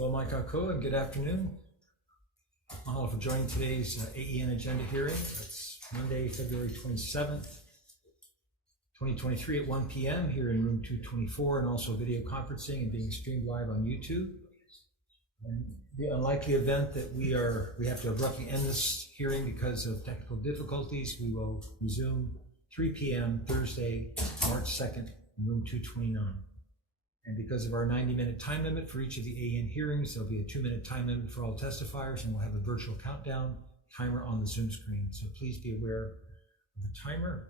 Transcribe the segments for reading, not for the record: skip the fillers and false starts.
Hello, and good afternoon. Mahalo for joining today's AEN agenda hearing. It's Monday, February 27th, 2023 at 1 p.m. here in room 224, and also video conferencing and being streamed live on YouTube. And the unlikely event that we have to abruptly end this hearing because of technical difficulties, we will resume 3 p.m. Thursday, March 2nd in room 229. And because of our 90-minute time limit for each of the AEN hearings, there'll be a 2-minute time limit for all testifiers, and we'll have a virtual countdown timer on the Zoom screen. So please be aware of the timer.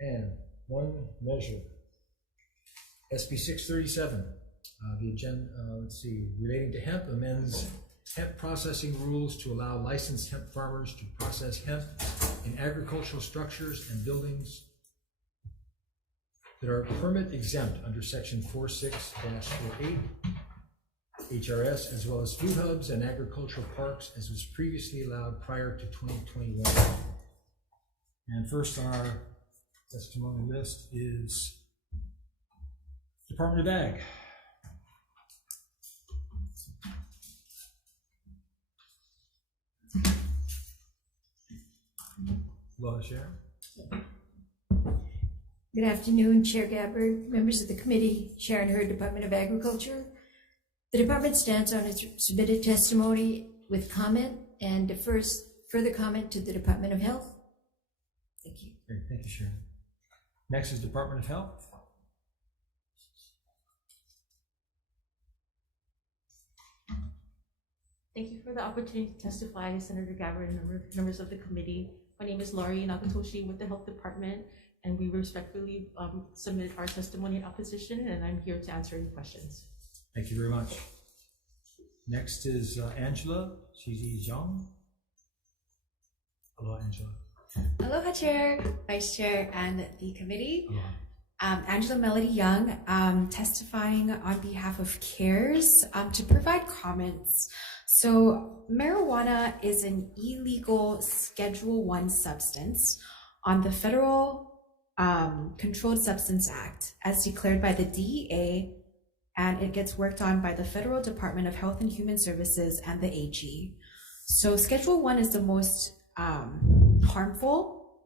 And one measure, SB 637, the agenda, relating to hemp, amends hemp processing rules to allow licensed hemp farmers to process hemp in agricultural structures and buildings that are permit exempt under section 46-48 HRS, as well as food hubs and agricultural parks as was previously allowed prior to 2021. And first on our testimony list is Department of Ag. Hello, Sharon. Good afternoon, Chair Gabbard, members of the committee, Sharon Hurd, Department of Agriculture. The department stands on its submitted testimony with comment and defers further comment to the Department of Health. Thank you. Great, thank you, Sharon. Next is Department of Health. Thank you for the opportunity to testify, Senator Gabbard and members of the committee. My name is Laurie Nagatoshi with the Health Department, and we respectfully submit our testimony in opposition, and I'm here to answer any questions. Thank you very much. Next is Angela Zhang. Hello, Angela. Aloha, Chair, Vice Chair, and the committee. Hello. Angela Melody Young, testifying on behalf of CARES to provide comments. So marijuana is an illegal Schedule I substance on the Federal Controlled Substance Act as declared by the DEA, and it gets worked on by the Federal Department of Health and Human Services and the AG. So Schedule I is the most harmful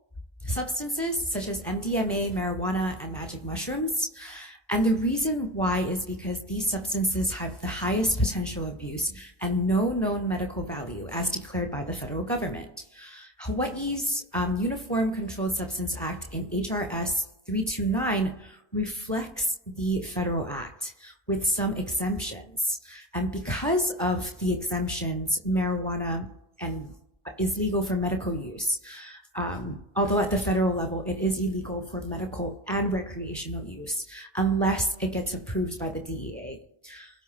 substances such as MDMA, marijuana, and magic mushrooms. And the reason why is because these substances have the highest potential abuse and no known medical value as declared by the federal government. Hawaii's Uniform Controlled Substance Act in HRS 329 reflects the federal act with some exemptions. And because of the exemptions, marijuana is legal for medical use. Although at the federal level, it is illegal for medical and recreational use unless it gets approved by the DEA.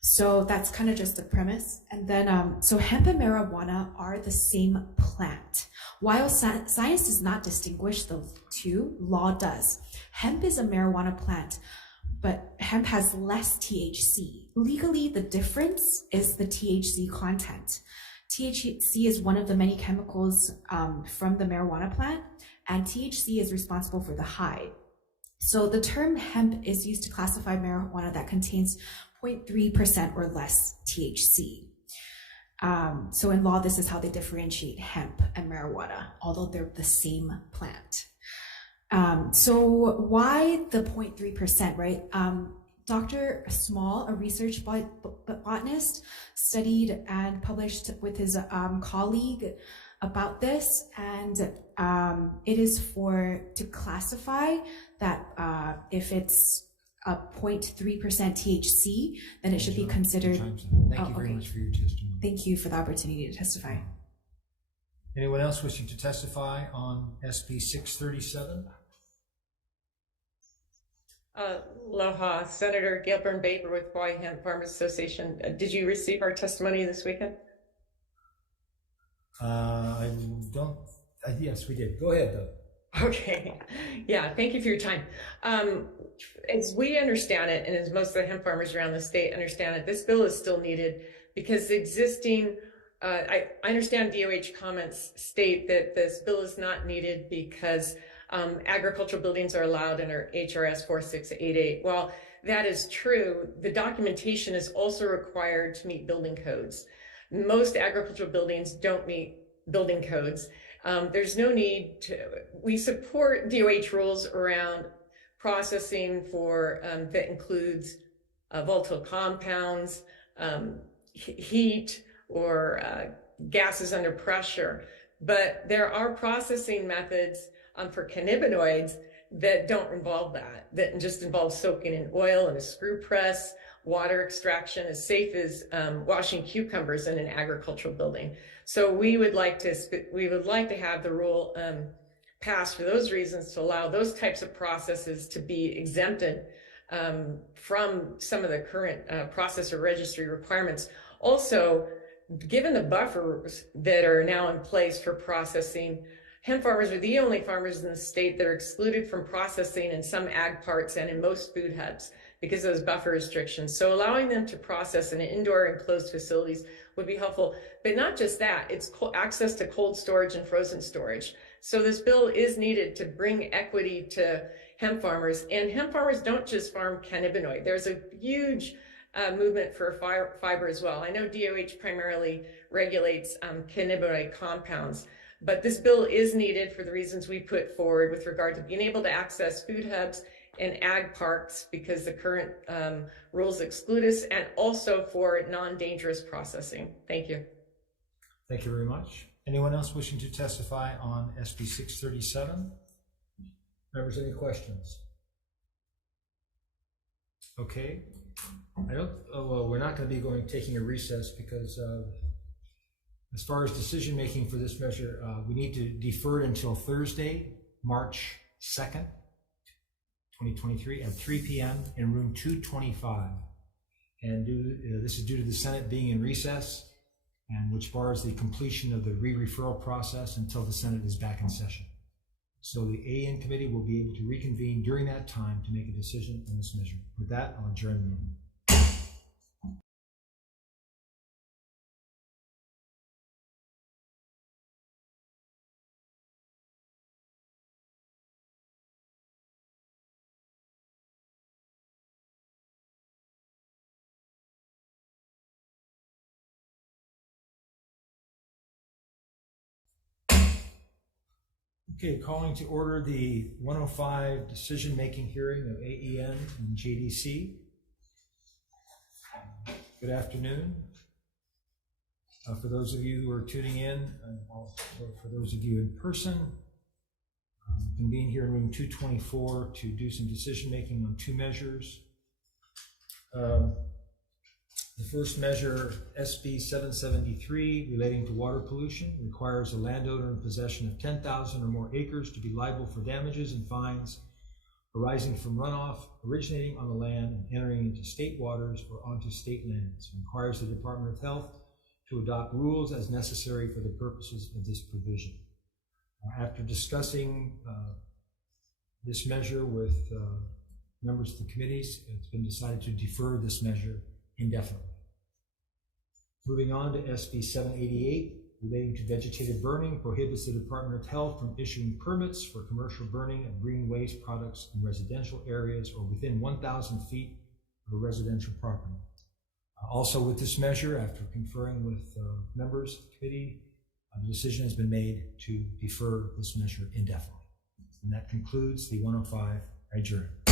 So that's kind of just the premise. And then, so hemp and marijuana are the same plant. While science does not distinguish the two, law does. Hemp is a marijuana plant, but hemp has less THC. Legally, the difference is the THC content. THC is one of the many chemicals from the marijuana plant, and THC is responsible for the high. So the term hemp is used to classify marijuana that contains 0.3% or less THC. So in law, this is how they differentiate hemp and marijuana, although they're the same plant. So why the 0.3%, right? Dr. Small, a research botanist, studied and published with his colleague about this, and it is to classify that if it's a 0.3% THC, then it should be considered. Thank you very much for your testimony. Thank you for the opportunity to testify. Anyone else wishing to testify on SB 637? Aloha, Senator Gilbert Baber with Hawai'i Hemp Farmers Association. Did you receive our testimony this weekend? I don't. Yes, we did. Go ahead, though. Okay. Yeah, thank you for your time. As we understand it, and as most of the hemp farmers around the state understand it, this bill is still needed because the existing, I understand DOH comments state that this bill is not needed because agricultural buildings are allowed under HRS 4688. Well, that is true, the documentation is also required to meet building codes. Most agricultural buildings don't meet building codes. There's no need to, we support DOH rules around processing for, that includes volatile compounds, heat, or gases under pressure. But there are processing methods for cannabinoids that don't involve that just involve soaking in oil in a screw press, water extraction, as safe as washing cucumbers in an agricultural building. So we would like to have the rule passed for those reasons, to allow those types of processes to be exempted from some of the current processor registry requirements. Also, given the buffers that are now in place for processing, hemp farmers are the only farmers in the state that are excluded from processing in some ag parks and in most food hubs because of those buffer restrictions. So allowing them to process in indoor enclosed facilities would be helpful. But not just that, it's access to cold storage and frozen storage. So this bill is needed to bring equity to hemp farmers. And hemp farmers don't just farm cannabinoid. There's a huge movement for fiber as well. I know DOH primarily regulates cannabinoid compounds, but this bill is needed for the reasons we put forward with regard to being able to access food hubs and ag parks because the current rules exclude us, and also for non-dangerous processing. Thank you. Thank you very much. Anyone else wishing to testify on SB 637? Members, any questions? Okay. Well, we're not going to be taking a recess because as far as decision making for this measure, we need to defer it until Thursday, March 2nd, 2023 at 3 p.m. in room 225. And this is due to the Senate being in recess, and which bars the completion of the re-referral process until the Senate is back in session. So the AEN committee will be able to reconvene during that time to make a decision on this measure. With that, I'll adjourn the meeting. Okay, calling to order the 105 decision-making hearing of AEN and JDC. Good afternoon. For those of you who are tuning in, and also for those of you in person, convene here in room 224 to do some decision-making on two measures. The first measure, SB 773, relating to water pollution, requires a landowner in possession of 10,000 or more acres to be liable for damages and fines arising from runoff originating on the land and entering into state waters or onto state lands. It requires the Department of Health to adopt rules as necessary for the purposes of this provision. After discussing this measure with members of the committees, it's been decided to defer this measure indefinitely. Moving on to SB 788, relating to vegetative burning, prohibits the Department of Health from issuing permits for commercial burning of green waste products in residential areas or within 1,000 feet of a residential property. Also with this measure, after conferring with members of the committee, the decision has been made to defer this measure indefinitely. And that concludes the 105 adjournment.